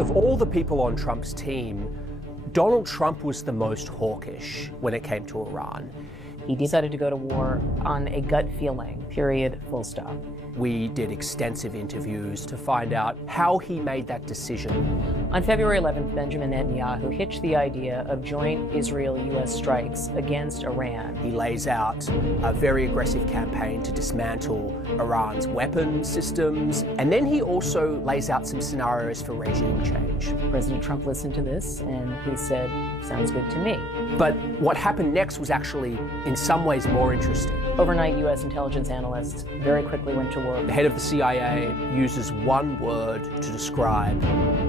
Of all the people on Trump's team, Donald Trump was the most hawkish when it came to Iran. He decided to go to war on a gut feeling, period, full stop. We did extensive interviews to find out how he made that decision. On February 11th, Benjamin Netanyahu pitched the idea of joint Israel-US strikes against Iran. He lays out a very aggressive campaign to dismantle Iran's weapons systems, and then he also lays out some scenarios for regime change. President Trump listened to this and he said, "Sounds good to me." But what happened next was actually, in some ways, more interesting. Overnight, U.S. intelligence analysts very quickly went to work. The head of the CIA uses one word to describe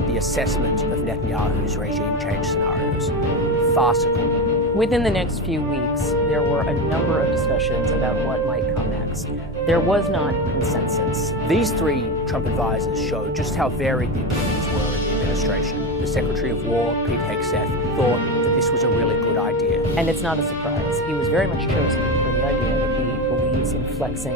the assessment of Netanyahu's regime change scenarios: farcical. Within the next few weeks, there were a number of discussions about what might come next. There was not consensus. These three Trump advisors showed just how varied the opinions were in the administration. The Secretary of War, Pete Hegseth, thought that this was a really good idea. And it's not a surprise. He was very much chosen for the idea that he believes in flexing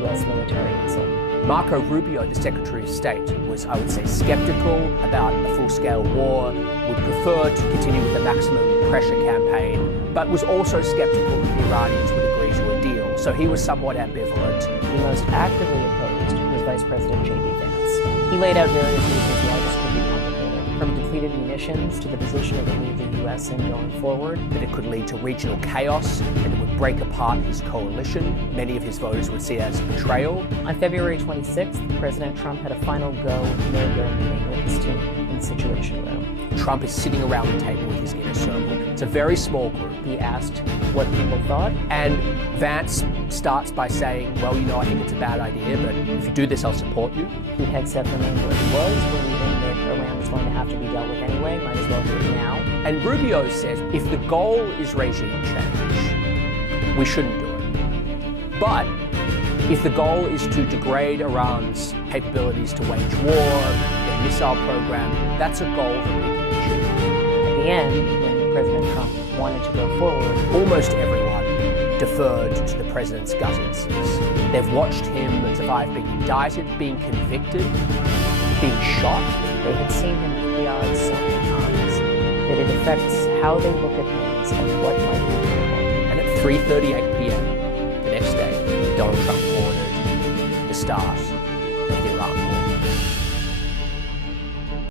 U.S. military muscle. Marco Rubio, the Secretary of State, was, I would say, skeptical about a full-scale war, would prefer to continue with the maximum pressure campaign, but was also skeptical that the Iranians would agree to a deal. So he was somewhat ambivalent. The most actively opposed was Vice President J.D. Vance. He laid out various reasons why this could be complicated, from depleted munitions to the position it would leave the U.S. in going forward. That it could lead to regional chaos, and it would break apart his coalition. Many of his voters would see it as betrayal. On February 26th, President Trump had a final go, no-go meeting with his team in the Situation Room. Trump is sitting around the table with his inner circle. It's a very small group. He asked what people thought. And Vance starts by saying, well, you know, I think it's a bad idea, but if you do this, I'll support you. Pete Hegseth remained where he was, believing that Iran was going to have to be dealt with anyway, might as well do it now. And Rubio says, if the goal is regime change, we shouldn't do it. But if the goal is to degrade Iran's capabilities to wage war, their missile program, that's a goal that we can achieve. At the end, when President Trump wanted to go forward, almost everyone deferred to the president's gut instincts. They've watched him survive being indicted, being convicted, being shot. They had seen him beat the odds so many times that it affects how they look at things and what might be doable. And at 3:38 p.m. the next day, Donald Trump ordered the start